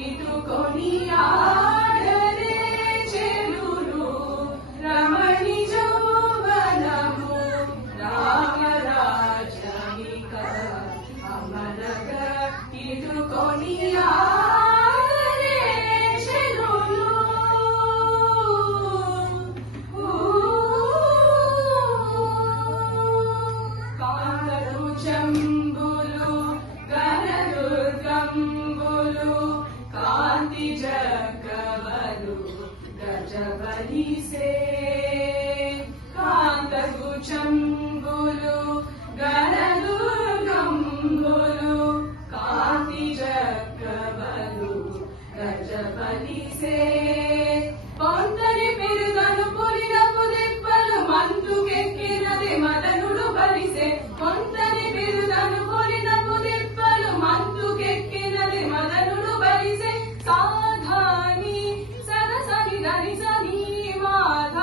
ఇటుకొని ఆడరే చెలులు రమణి జౌవనము రామరాజ్యమిక అమరగా ఇటుకొని ఆడరే చెలులు కాంతలు చంబులు గణదుర్గంబులు కాంతి జగవలు గజబలిసే కాంతలు చంబులు గణదుర్గంబులు కాంతి జగవలు గజబలిసే పొంతని పెరుగను పులినపు దెబ్బలు మంతుకెక్కినది మదనుడు బలిసే పొంతని పెరుగను పులినపు దెబ్బలు మంతుకెక్కినది మదనుడు బలిసే సాధాని సరసని దని సని మాధ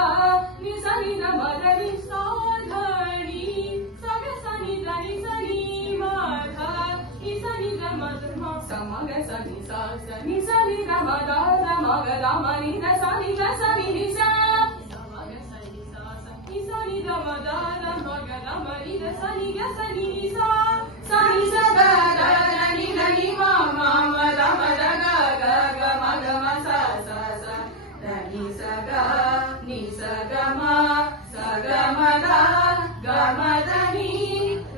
నిసని మదని సాధాని సగసని దని సని మాధ నిసని మధుమ సమగ సని సని సని మద మగ రమణి సని సని నిస సమగ సని సని మద మగ రమణి సని సని నిస సని సద ని ని మా మా మద మద గ గ గ మగ మ స స స ని స గ ని స గ మ స గ మ ద గ మ ద ని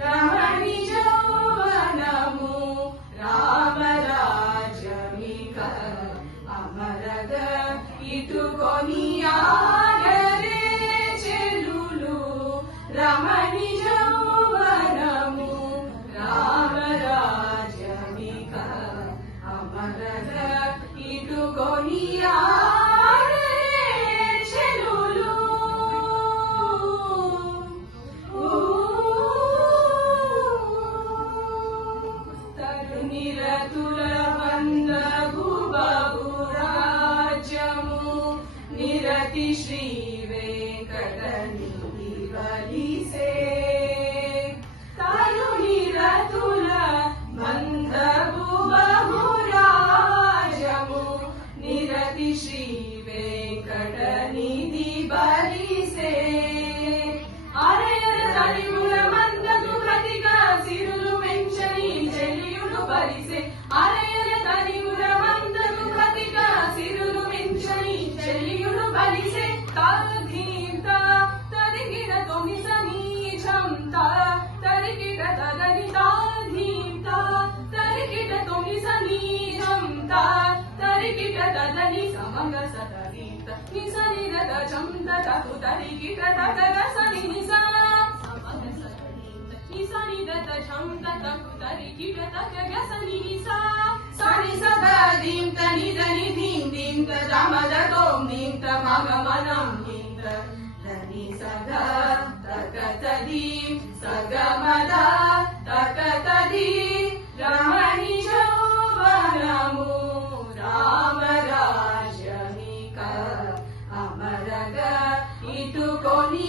రమణి జౌవనము రామరాజ్యమిక అమరగ ఇటుకొని ఆడరే చెలులు రమణి జౌవనము రామరాజ్యమిక అమరగ ఇటుకొని ఆడరే చెలులు తరునిరతుల బంధగు బహురాజ్యము నిరతి శ్రీ వెంకటని బలిసే తరునిరతుల బంధగు బహురాజ్యము నిరతి శ్రీ వెంకటని బలిసే అరయర తలిముల మందకు ప్రతిగా సిరులు వెంచని చెలియుడు బలిసే అరయర తలిముల మందకు ప్రతిగా సిరులు వెంచని చెలియుడు బలిసే తధీంత తరిగిన తొమ్మిస నీచంత తరిగిట తదని తధీంత తరిగిట తొమ్మిస నీచంత తరిగిట తదని సమగ సతరీత నిస నిరత చంత తకు తరిగిట తగ సని నిస సమగ సతరీత నిస నిరత చంత తకు తరిగిట తగ సని నిస సని సద దీంత నిద నిధీం దీంత దమద తోం దీంత మగ మనం దీంత దని సగ తగ తది సగ మద తగ తది రమణి జౌవనము రామరాజ్యమిక అమరగ ఇటుకొని